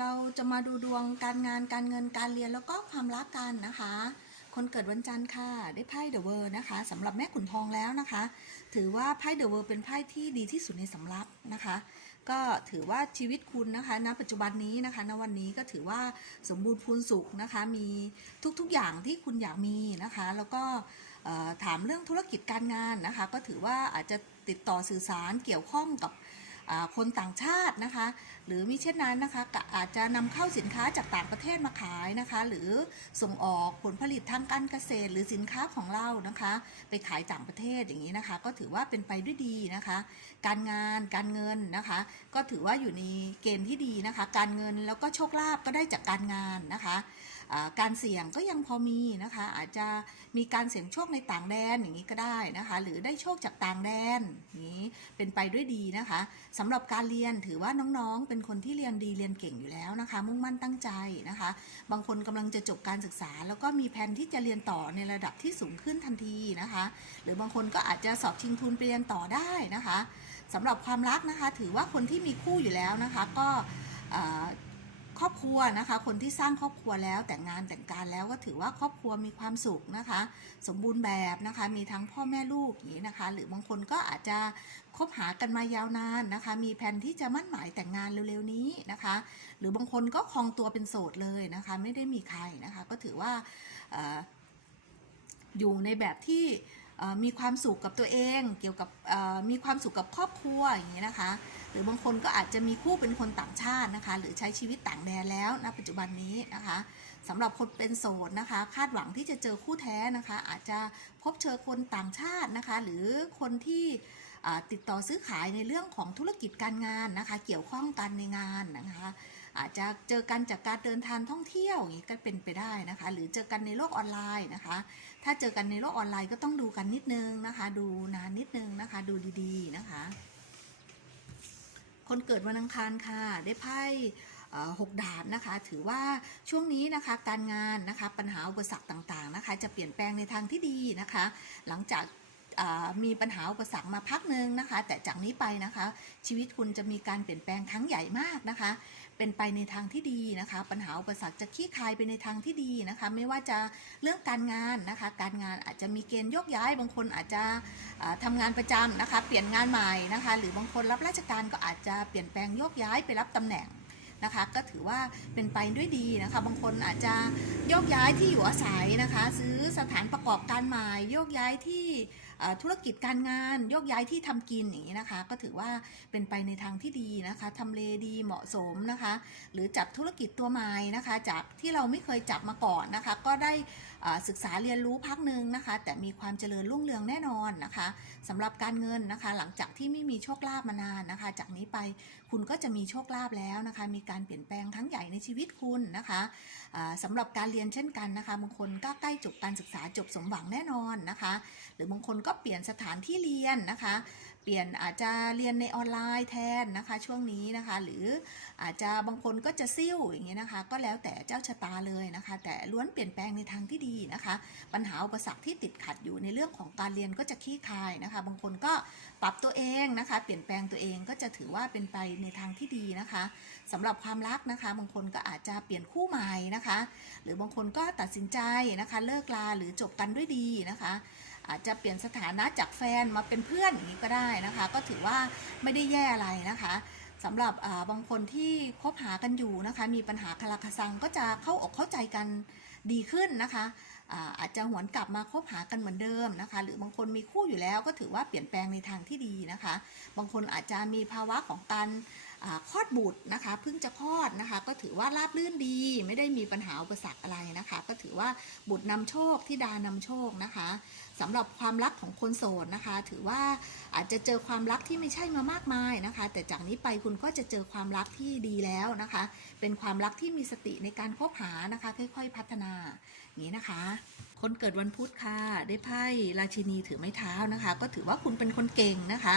เราจะมาดูดวงการงานการเงินการเรียนแล้วก็ความรักกันนะคะ คนเกิดวันจันทร์ค่ะ ได้ไพ่เดอะเวอร์นะคะสำหรับแม่ขุนทองแล้วนะคะ ถือว่าไพ่เดอะเวอร์เป็นไพ่ที่ดีที่สุดในสำรับนะคะ ก็ถือว่าชีวิตคุณนะคะณปัจจุบันนี้นะคะณวันนี้ก็ถือว่าสมบูรณ์พูนสุขนะคะ มีทุกๆอย่างที่คุณอยากมีนะคะ แล้วก็ถามเรื่องธุรกิจการงานนะคะ ก็ถือว่าอาจจะติดต่อสื่อสารเกี่ยวข้องกับ คนต่างชาตินะคะ หรือมิเช่นนั้นนะคะอาจจะนำเข้าสินค้าจากต่างประเทศมาขายนะคะ หรือส่งออกผลผลิตทางการเกษตร หรือสินค้าของเรานะคะ ไปขายต่างประเทศอย่างนี้นะคะ ก็ถือว่าเป็นไปด้วยดีนะคะ การงานการเงินนะคะ ก็ถือว่าอยู่ในเกณฑ์ที่ดีนะคะ การเงินแล้วก็โชคลาภก็ได้จากการงานนะคะ การเสี่ยงก็ยังพอมีนะคะ อาจจะมีการเสี่ยงโชคในต่างแดนอย่างนี้ก็ได้นะคะ หรือได้โชคจากต่างแดนนี้เป็นไปด้วยดีนะคะสำหรับการเรียนถือว่าน้องๆ เป็นคนที่เรียนดีเรียนเก่งอยู่แล้วนะคะ มุ่งมั่นตั้งใจนะคะ บางคนกำลังจะจบการศึกษา แล้วก็มีแผนที่จะเรียนต่อในระดับที่สูงขึ้นทันทีนะคะ หรือบางคนก็อาจจะสอบชิงทุนไปเรียนต่อได้นะคะสำหรับความรักนะคะ ถือว่าคนที่มีคู่อยู่แล้วนะคะ ก็ ครอบครัวนะคะ คนที่สร้างครอบครัวแล้วแต่งงานแต่งการแล้วก็ถือว่าครอบครัวมีความสุขนะคะ สมบูรณ์แบบนะคะ มีทั้งพ่อแม่ลูกอย่างนี้นะคะ หรือบางคนก็อาจจะคบหากันมายาวนานนะคะ มีแผนที่จะมั่นหมายแต่งงานเร็วๆนี้นะคะ หรือบางคนก็ครองตัวเป็นโสดเลยนะคะ ไม่ได้มีใครนะคะ ก็ถือว่าออยู่ในแบบที่มีความสุขกับตัวเอง เกี่ยวกับมีความสุขกับครอบครัวอย่างนี้นะคะ หรือบางคนก็อาจจะมีคู่เป็นคนต่างชาตินะคะ หรือใช้ชีวิตต่างแดนแล้วณปัจจุบันนี้นะคะสำหรับคนเป็นโสดนะคะ คาดหวังที่จะเจอคู่แท้นะคะ อาจจะพบเจอคนต่างชาตินะคะ หรือคนที่ติดต่อซื้อขายในเรื่องของธุรกิจการงานนะคะ เกี่ยวข้องกันในงานนะคะ อาจจะเจอกันจากการเดินทางท่องเที่ยวอย่างนี้ก็เป็นไปได้นะคะ หรือเจอกันในโลกออนไลน์นะคะ ถ้าเจอกันในโลกออนไลน์ก็ต้องดูกันนิดนึงนะคะ ดูนานนิดนึงนะคะ ดูดีๆนะคะ คนเกิดวันอังคารค่ะ ได้ไพ่หกดาบนะคะ ถือว่าช่วงนี้นะคะการงานนะคะปัญหาอุปสรรคต่างๆนะคะ จะเปลี่ยนแปลงในทางที่ดีนะคะ หลังจากมีปัญหาอุปสรรคมาพักหนึ่งนะคะ แต่จากนี้ไปนะคะ ชีวิตคุณจะมีการเปลี่ยนแปลงครั้งใหญ่มากนะคะ เป็นไปในทางที่ดีนะคะ ปัญหาอุปสรรคจะคลี่คลายไปในทางที่ดีนะคะ ไม่ว่าจะเรื่องการงานนะคะ การงานอาจจะมีเกณฑ์โยกย้าย บางคนอาจจะอ่าทำงานประจำนะคะ เปลี่ยนงานใหม่นะคะ หรือบางคนรับราชการก็อาจจะเปลี่ยนแปลงโยกย้ายไปรับตำแหน่งนะคะก็ถือว่าเป็นไปด้วยดีนะคะ บางคนอาจจะโยกย้ายที่อยู่อาศัยนะคะ ซื้อสถานประกอบการใหม่โยกย้ายที่ ธุรกิจการงานโยกย้ายที่ทำกินอย่างนี้นะคะ ก็ถือว่าเป็นไปในทางที่ดีนะคะทำเลดีเหมาะสมนะคะ หรือจับธุรกิจตัวใหม่นะคะ จากที่เราไม่เคยจับมาก่อนนะคะ ก็ได้ ศึกษาเรียนรู้พักหนึ่งนะคะ แต่มีความเจริญรุ่งเรืองแน่นอนนะคะสำหรับการเงินนะคะ หลังจากที่ไม่มีโชคลาภมานานนะคะ จากนี้ไปคุณก็จะมีโชคลาภแล้วนะคะ มีการเปลี่ยนแปลงครั้งใหญ่ในชีวิตคุณนะคะอ่าสำหรับการเรียนเช่นกันนะคะบางคนก็ใกล้จบการศึกษาจบสมหวังแน่นอนนะคะ หรือบางคนก็เปลี่ยนสถานที่เรียนนะคะ เปลี่ยนอาจจะเรียนในออนไลน์แทนนะคะช่วงนี้นะคะ หรืออาจจะบางคนก็จะซิ่วอย่างเงี้ยนะคะ ก็แล้วแต่เจ้าชะตาเลยนะคะ แต่ล้วนเปลี่ยนแปลงในทางที่ดีนะคะ ปัญหาอุปสรรคที่ติดขัดอยู่ในเรื่องของการเรียนก็จะคลี่คลายนะคะ บางคนก็ปรับตัวเองนะคะ เปลี่ยนแปลงตัวเองก็จะถือว่าเป็นไปในทางที่ดีนะคะสำหรับความรักนะคะ บางคนก็อาจจะเปลี่ยนคู่ใหม่นะคะ หรือบางคนก็ตัดสินใจนะคะ เลิกลาหรือจบกันด้วยดีนะคะ อาจจะเปลี่ยนสถานะจากแฟนมาเป็นเพื่อนอย่างนี้ก็ได้นะคะ ก็ถือว่าไม่ได้แย่อะไรนะคะสำหรับาบางคนที่คบหากันอยู่นะคะ มีปัญหาคาราคาซังก็จะเข้าอกเข้าใจกันดีขึ้นนะคะอาอาจจะหวนกลับมาคบหากันเหมือนเดิมนะคะ หรือบางคนมีคู่อยู่แล้วก็ถือว่าเปลี่ยนแปลงในทางที่ดีนะคะ บางคนอาจจะมีภาวะของการคลอดบุตรนะคะเพิ่งจะคลอดนะคะ ก็ถือว่าราบรื่นดี ไม่ได้มีปัญหาอุปสรรคอะไรนะคะ ก็ถือว่าบุตรนำโชคที่ดานำโชคนะคะสำหรับความรักของคนโสดนะคะ ถือว่าอาจจะเจอความรักที่ไม่ใช่มามากมายนะคะ แต่จากนี้ไปคุณก็จะเจอความรักที่ดีแล้วนะคะ เป็นความรักที่มีสติในการคบหานะคะ ค่อย ๆ พัฒนาอย่างนี้นะคะ คนเกิดวันพุธค่ะ ได้ไพ่ราชินีถือไม้เท้านะคะ ก็ถือว่าคุณเป็นคนเก่งนะคะ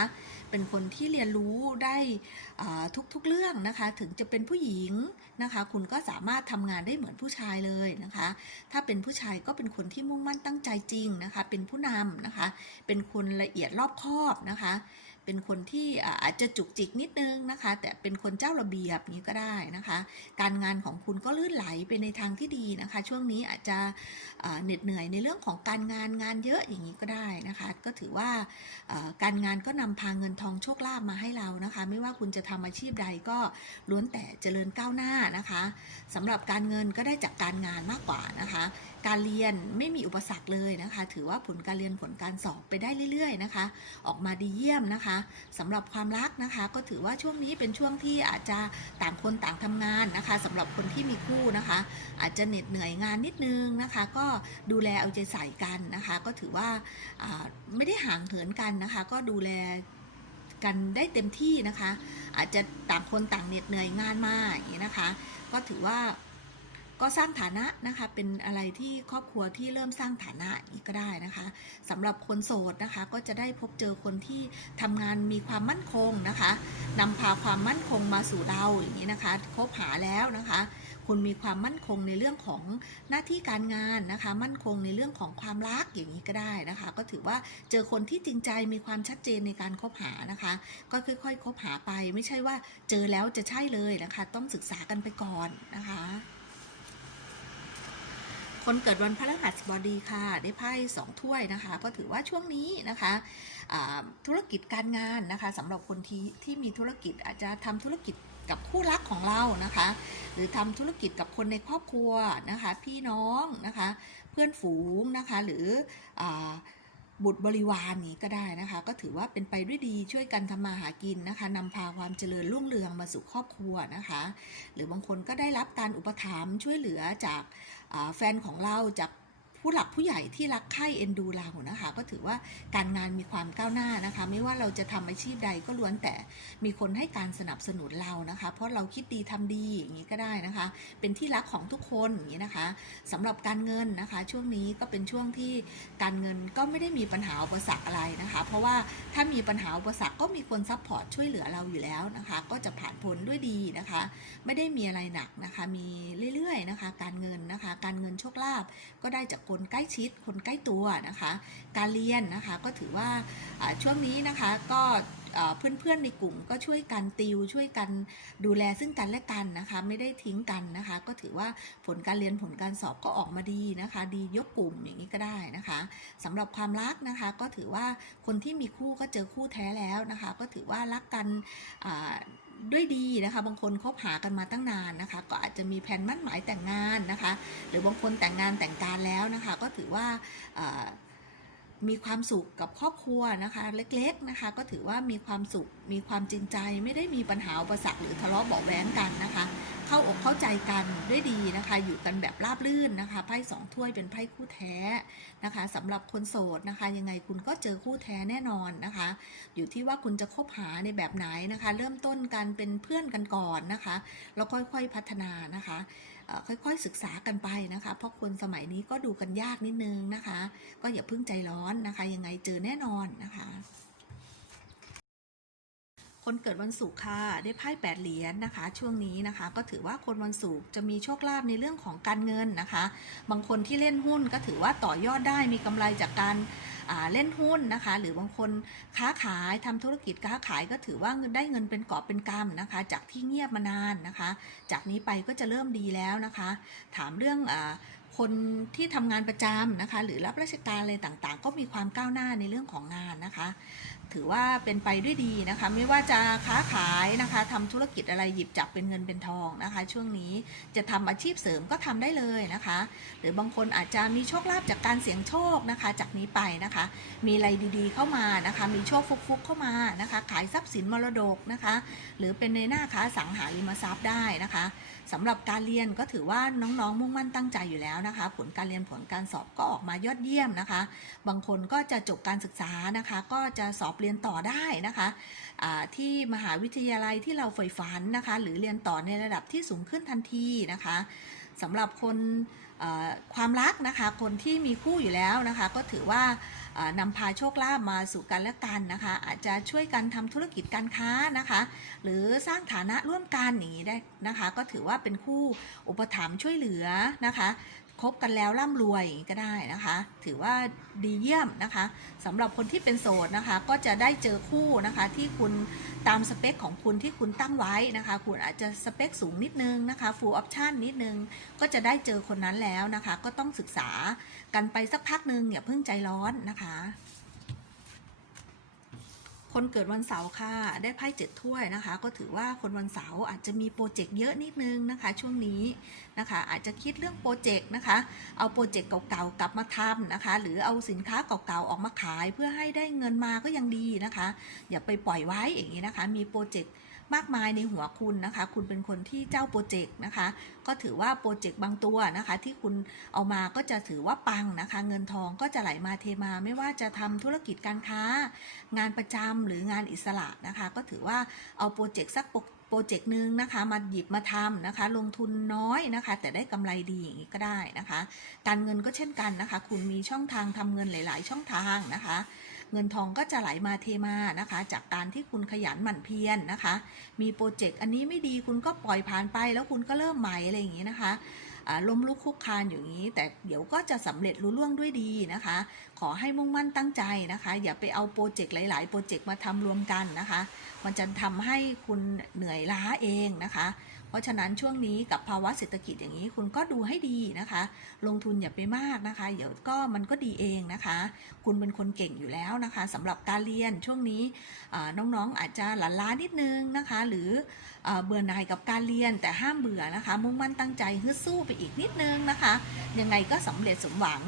เป็นคนที่เรียนรู้ได้ทุกๆเรื่องนะคะ ถึงจะเป็นผู้หญิงนะคะ คุณก็สามารถทำงานได้เหมือนผู้ชายเลยนะคะ ถ้าเป็นผู้ชายก็เป็นคนที่มุ่งมั่นตั้งใจจริงนะคะ เป็นผู้นำนะคะ เป็นคนละเอียดรอบคอบนะคะ เป็นคนที่อาจจะจุกจิกนิดนึงนะคะ แต่เป็นคนเจ้าระเบียบนี้ก็ได้นะคะ การงานของคุณก็ลื่นไหลไปในทางที่ดีนะคะ ช่วงนี้อาจจะเหน็ดเหนื่อยในเรื่องของการงานงานเยอะอย่างนี้ก็ได้นะคะ ก็ถือว่าอ่าการงานก็นำพาเงินทองโชคลาภมาให้เรานะคะ ไม่ว่าคุณจะทำอาชีพใดก็ล้วนแต่เจริญก้าวหน้านะคะสำหรับการเงินก็ได้จากการงานมากกว่านะคะการเรียนไม่มีอุปสรรคเลยนะคะ ถือว่าผลการเรียนผลการสอบไปได้เรื่อยๆนะคะ ออกมาดีเยี่ยมนะคะสำหรับความรักนะคะ ก็ถือว่าช่วงนี้เป็นช่วงที่อาจจะต่างคนต่างทำงานนะคะสำหรับคนที่มีคู่นะคะ อาจจะเหน็ดเหนื่อยงานนิดนึงนะคะ ก็ดูแลเอาใจใส่กันนะคะ ก็ถือว่าอ่าไม่ได้ห่างเหินกันนะคะ ก็ดูแลกันได้เต็มที่นะคะ อาจจะต่างคนต่างเหน็ดเหนื่อยงานมาอย่างนี้นะคะ ก็ถือว่า ก็สร้างฐานะนะคะ เป็นอะไรที่ครอบครัวที่เริ่มสร้างฐานะอย่างนี้ก็ได้นะคะสำหรับคนโสดนะคะ ก็จะได้พบเจอคนที่ทำงานมีความมั่นคงนะคะนำพาความมั่นคงมาสู่เราอย่างนี้นะคะคบหาแล้วนะคะ คุณมีความมั่นคงในเรื่องของหน้าที่การงานนะคะ มั่นคงในเรื่องของความรักอย่างนี้ก็ได้นะคะ ก็ถือว่าเจอคนที่จริงใจมีความชัดเจนในการคบหานะคะ ก็ค่อยๆคบหาไปไม่ใช่ว่าเจอแล้วจะใช่เลยนะคะ ต้องศึกษากันไปก่อนนะคะ คนเกิดวันพฤหัสบดีค่ะ ได้ไพ่สองถ้วยนะคะก็ถือว่าช่วงนี้นะคะธุรกิจการงานนะคะสำหรับคนที่ที่มีธุรกิจอาจจะทำธุรกิจกับคู่รักของเรานะคะ หรือทำธุรกิจกับคนในครอบครัวนะคะ พี่น้องนะคะ เพื่อนฝูงนะคะ หรืออ บุตรบริวารนี้ก็ได้นะคะ ก็ถือว่าเป็นไปด้วยดีช่วยกันทำมาหากินนะคะนำพาความเจริญรุ่งเรืองมาสู่ครอบครัวนะคะ หรือบางคนก็ได้รับการอุปถัมภ์ช่วยเหลือจากแฟนของเราจาก ผู้หลักผู้ใหญ่ที่รักใคร่เอ็นดูเรานะคะ ก็ถือว่าการงานมีความก้าวหน้านะคะ ไม่ว่าเราจะทำอาชีพใดก็ล้วนแต่มีคนให้การสนับสนุนเรานะคะ เพราะเราคิดดีทำดีอย่างนี้ก็ได้นะคะ เป็นที่รักของทุกคนอย่างนี้นะคะสำหรับการเงินนะคะ ช่วงนี้ก็เป็นช่วงที่การเงินก็ไม่ได้มีปัญหาอุปสรรคอะไรนะคะ เพราะว่าถ้ามีปัญหาอุปสรรคก็มีคนซัพพอร์ตช่วยเหลือเราอยู่แล้วนะคะ ก็จะผ่านพ้นด้วยดีนะคะ ไม่ได้มีอะไรหนักนะคะ มีเรื่อยๆนะคะ การเงินนะคะ การเงินโชคลาภก็ได้จากคนใกล้ชิด คนใกล้ตัวนะคะ การเรียนนะคะก็ถือว่าช่วงนี้นะคะก็ เพื่อนๆในกลุ่มก็ช่วยกันติวช่วยกันดูแลซึ่งกันและกันนะคะ ไม่ได้ทิ้งกันนะคะ ก็ถือว่าผลการเรียนผลการสอบก็ออกมาดีนะคะ ดียกกลุ่มอย่างนี้ก็ได้นะคะสำหรับความรักนะคะก็ถือว่าคนที่มีคู่ก็เจอคู่แท้แล้วนะคะ ก็ถือว่ารักกันด้วยดีนะคะบางคนคบหากันมาตั้งนานนะคะ ก็อาจจะมีแผนมั่นหมายแต่งงานนะคะ หรือบางคนแต่งงานแต่งการแล้วนะคะ ก็ถือว่า มีความสุขกับครอบครัวนะคะ เล็กๆนะคะ ก็ถือว่ามีความสุขมีความจริงใจไม่ได้มีปัญหาอุปสรรคหรือทะเลาะเบาะแว้งกันนะคะ เข้าอกเข้าใจกันด้วยดีนะคะ อยู่กันแบบราบรื่นนะคะไพ่สองถ้วยเป็นไพ่คู่แท้นะคะสำหรับคนโสดนะคะ ยังไงคุณก็เจอคู่แท้แน่นอนนะคะ อยู่ที่ว่าคุณจะคบหาในแบบไหนนะคะ เริ่มต้นกันเป็นเพื่อนกันก่อนนะคะแล้วค่อยๆพัฒนานะคะ ค่อยๆศึกษากันไปนะคะ เพราะคนสมัยนี้ก็ดูกันยากนิดนึงนะคะ ก็อย่าเพิ่งใจร้อนนะคะ ยังไงเจอแน่นอนนะคะ คนเกิดวันศุกร์ค่ะได้ไพ่แปดเหรียญนะคะ ช่วงนี้นะคะ ก็ถือว่าคนวันศุกร์จะมีโชคลาภในเรื่องของการเงินนะคะ บางคนที่เล่นหุ้นก็ถือว่าต่อยอดได้มีกำไรจากการ เล่นหุ้นนะคะ หรือบางคนค้าขายทำธุรกิจค้าขายก็ถือว่าเงินได้เงินเป็นกอบเป็นกำนะคะ จากที่เงียบมานานนะคะ จากนี้ไปก็จะเริ่มดีแล้วนะคะ ถามเรื่องอคนที่ทำงานประจำนะคะ หรือรับราชการอะไรต่างๆ ก็มีความก้าวหน้าในเรื่องของงานนะคะ ถือว่าเป็นไปด้วยดีนะคะ ไม่ว่าจะค้าขายนะคะทำธุรกิจอะไรหยิบจับเป็นเงินเป็นทองนะคะ ช่วงนี้จะทำอาชีพเสริมก็ทำได้เลยนะคะ หรือบางคนอาจจะมีโชคลาภจากการเสี่ยงโชคนะคะ จากนี้ไปนะคะ มีอะไรดีๆเข้ามานะคะ มีโชคฟุกๆเข้ามานะคะ ขายทรัพย์สินมรดกนะคะ หรือเป็นในหน้าค้าสังหาริมทรัพย์ได้นะคะ สำหรับการเรียนก็ถือว่าน้องๆ มุ่งมั่นตั้งใจอยู่แล้วนะคะ ผลการเรียนผลการสอบก็ออกมายอดเยี่ยมนะคะ บางคนก็จะจบการศึกษานะคะ ก็จะสอบเรียนต่อได้นะคะที่มหาวิทยาลัยที่เราใฝ่ฝันนะคะ หรือเรียนต่อในระดับที่สูงขึ้นทันทีนะคะสำหรับคนความรักนะคะ คนที่มีคู่อยู่แล้วนะคะ ก็ถือว่า นำพาโชคลาภมาสู่กันและกันนะคะ อาจจะช่วยกันทำธุรกิจการค้านะคะ หรือสร้างฐานะร่วมกันอย่างนี้ได้นะคะ ก็ถือว่าเป็นคู่อุปถัมภ์ช่วยเหลือนะคะ คบกันแล้วร่ำรวยก็ได้นะคะ ถือว่าดีเยี่ยมนะคะสำหรับคนที่เป็นโสดนะคะ ก็จะได้เจอคู่นะคะที่คุณตามสเปคของคุณที่คุณตั้งไว้นะคะ คุณอาจจะสเปคสูงนิดนึงนะคะ full option นิดนึง ก็จะได้เจอคนนั้นแล้วนะคะ ก็ต้องศึกษากันไปสักพักนึงอย่าเพิ่งใจร้อนนะคะ คนเกิดวันเสาร์ค่ะ ได้ไพ่เจ็ดถ้วยนะคะ ก็ถือว่าคนวันเสาร์อาจจะมีโปรเจกต์เยอะนิดนึงนะคะ ช่วงนี้นะคะ อาจจะคิดเรื่องโปรเจกต์นะคะ เอาโปรเจกต์เก่าๆกลับมาทำนะคะ หรือเอาสินค้าเก่าๆออกมาขาย เพื่อให้ได้เงินมาก็ยังดีนะคะ อย่าไปปล่อยไว้อย่างนี้นะคะ มีโปรเจกต์ มากมายในหัวคุณนะคะ คุณเป็นคนที่เจ้าโปรเจกต์นะคะ ก็ถือว่าโปรเจกต์บางตัวนะคะ ที่คุณเอามาก็จะถือว่าปังนะคะ เงินทองก็จะไหลมาเทมา ไม่ว่าจะทำธุรกิจการค้า งานประจำหรืองานอิสระนะคะ ก็ถือว่าเอาโปรเจกต์สักโปรโปรเจกต์หนึ่งนะคะมาหยิบมาทำนะคะ ลงทุนน้อยนะคะ แต่ได้กำไรดีอย่างนี้ก็ได้นะคะ การเงินก็เช่นกันนะคะ คุณมีช่องทางทำเงินหลาย ๆ ช่องทางนะคะ เงินทองก็จะไหลมาเทมานะคะ จากการที่คุณขยันหมั่นเพียรนะคะ มีโปรเจกต์อันนี้ไม่ดีคุณก็ปล่อยผ่านไปแล้วคุณก็เริ่มใหม่อะไรอย่างนี้นะคะล้มลุกคุกคานอย่างนี้ แต่เดี๋ยวก็จะสำเร็จรุ่ล่วงด้วยดีนะคะ ขอให้มุ่งมั่นตั้งใจนะคะ อย่าไปเอาโปรเจกต์หลาย ๆ โปรเจกต์มาทำรวมกันนะคะ มันจะทำให้คุณเหนื่อยล้าเองนะคะ เพราะฉะนั้นช่วงนี้กับภาวะเศรษฐกิจอย่างนี้คุณก็ดูให้ดีนะคะ ลงทุนอย่าไปมากนะคะ เดี๋ยวก็มันก็ดีเองนะคะ คุณเป็นคนเก่งอยู่แล้วนะคะสำหรับการเรียนช่วงนี้น้องๆอาจจะหลั่นล้านิดนึงนะคะ หรืออเบื่อหน่ายกับการเรียนแต่ห้ามเบื่อนะคะ มุ่งมั่นตั้งใจฮึดสู้ไปอีกนิดนึงนะคะ ยังไงก็สำเร็จสมหวัง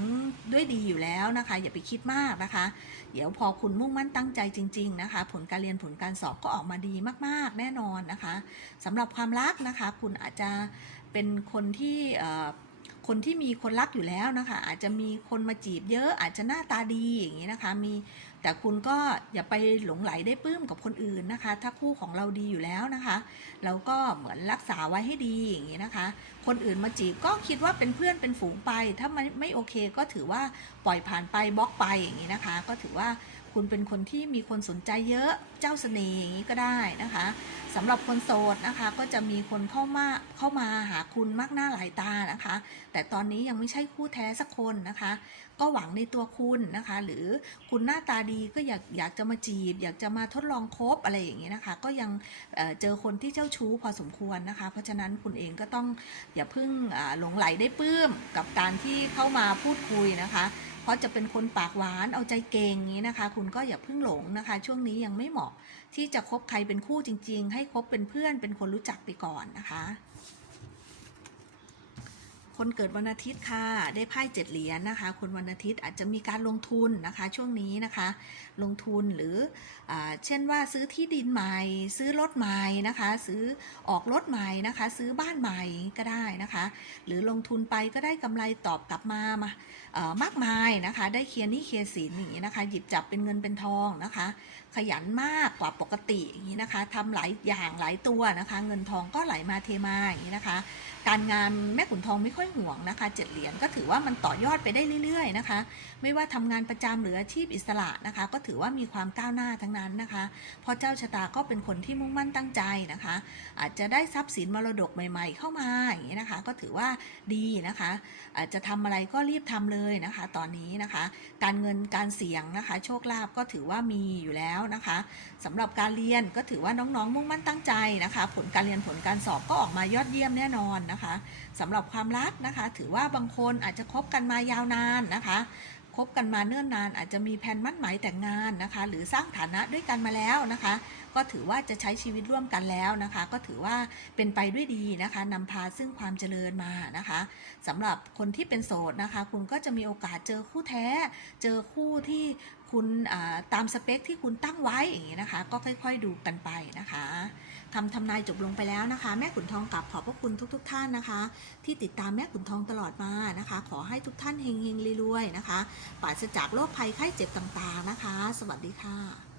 ด้วยดีอยู่แล้วนะคะ อย่าไปคิดมากนะคะ เดี๋ยวพอคุณมุ่งมั่นตั้งใจจริง ๆนะคะ ผลการเรียนผลการสอบก็ออกมาดีมากๆ แน่นอนนะคะสำหรับความรักนะคะ คุณอาจจะเป็นคนที่คนที่มีคนรักอยู่แล้วนะคะ อาจจะมีคนมาจีบเยอะอาจจะหน้าตาดีอย่างนี้นะคะ มีแต่คุณก็อย่าไปหลงไหลได้ปลื้มกับคนอื่นนะคะ ถ้าคู่ของเราดีอยู่แล้วนะคะ เราก็เหมือนรักษาไว้ให้ดีอย่างนี้นะคะ คนอื่นมาจีบก็คิดว่าเป็นเพื่อนเป็นฝูงไป ถ้าไม่ไม่โอเคก็ถือว่าปล่อยผ่านไปบล็อกไปอย่างนี้นะคะ ก็ถือว่า คุณเป็นคนที่มีคนสนใจเยอะเจ้าเสน่ห์อย่างนี้ก็ได้นะคะสำหรับคนโสดนะคะก็จะมีคนเข้ามาเข้ามาหาคุณมากหน้าหลายตานะคะ แต่ตอนนี้ยังไม่ใช่คู่แท้สักคนนะคะ ก็หวังในตัวคุณนะคะ หรือคุณหน้าตาดีก็อยากอยากจะมาจีบ อยากจะมาทดลองคบอะไรอย่างเงี้ยนะคะ ก็ยังเเจอคนที่เจ้าชู้พอสมควรนะคะ เพราะฉะนั้นคุณเองก็ต้องอย่าเพิ่งหลงไหลได้ปื้มกับการที่เข้ามาพูดคุยนะคะ เพราะจะเป็นคนปากหวานเอาใจเก่งอย่างนี้นะคะ คุณก็อย่าเพิ่งหลงนะคะ ช่วงนี้ยังไม่เหมาะที่จะคบใครเป็นคู่จริง ๆ ให้คบเป็นเพื่อนเป็นคนรู้จักไปก่อนนะคะ คนเกิดวันอาทิตย์ค่ะ ได้ไพ่เจ็ดเหรียญนะคะ คนวันอาทิตย์อาจจะมีการลงทุนนะคะ ช่วงนี้นะคะ ลงทุนหรืออเช่นว่าซื้อที่ดินใหม่ ซื้อรถใหม่นะคะ ซื้อออกรถใหม่นะคะ ซื้อบ้านใหม่ก็ได้นะคะ หรือลงทุนไปก็ได้กำไรตอบกลับมามามากมายนะคะ ได้เคลียร์หนี้เคลียร์สินอย่างนี้นะคะ หยิบจับเป็นเงินเป็นทองนะคะ ขยันมากกว่าปกติอย่างนี้นะคะทำหลายอย่างหลายตัวนะคะ เงินทองก็ไหลมาเทมาอย่างนี้นะคะ การงานแม่ขุนทองไม่ค่อยห่วงนะคะเจ็ดเหรียญก็ถือว่ามันต่อยอดไปได้เรื่อยๆนะคะ ไม่ว่าทำงานประจำหรืออาชีพอิสระนะคะ ก็ถือว่ามีความก้าวหน้าทั้งนั้นนะคะพราะเจ้าชะตาก็เป็นคนที่มุ่งมั่นตั้งใจนะคะ อาจจะได้ทรัพย์สินมรดกใหม่ ๆ เข้ามาอย่างนี้นะคะ ก็ถือว่าดีนะคะ อาจจะทำอะไรก็รีบทำเลยนะคะ ตอนนี้นะคะ การเงินการเสี่ยงนะคะ โชคลาภก็ถือว่ามีอยู่แล้วนะคะสำหรับการเรียนก็ถือว่าน้องๆมุ่งมั่นตั้งใจนะคะ ผลการเรียนผลการสอบก็ออกมายอดเยี่ยมแน่นอนนะคะสำหรับความรักนะคะ ถือว่าบางคนอาจจะคบกันมายาวนานนะคะ คบกันมาเนิ่นนานอาจจะมีแผนมั่นหมายแต่งงานนะคะ หรือสร้างฐานะด้วยกันมาแล้วนะคะ ก็ถือว่าจะใช้ชีวิตร่วมกันแล้วนะคะ ก็ถือว่าเป็นไปด้วยดีนะคะนำพาซึ่งความเจริญมานะคะสำหรับคนที่เป็นโสดนะคะ คุณก็จะมีโอกาสเจอคู่แท้ เจอคู่ที่คุณตามสเปคที่คุณตั้งไว้อย่างนี้นะคะ ก็ค่อยๆดูกันไปนะคะ คำทำนายจบลงไปแล้วนะคะ แม่ขุนทองกลับขอบพระคุณทุกๆท่านนะคะ ที่ติดตามแม่ขุนทองตลอดมานะคะ ขอให้ทุกท่านเฮงเฮงรวยๆนะคะปราศจากโรคภัยไข้เจ็บต่างๆนะคะ สวัสดีค่ะ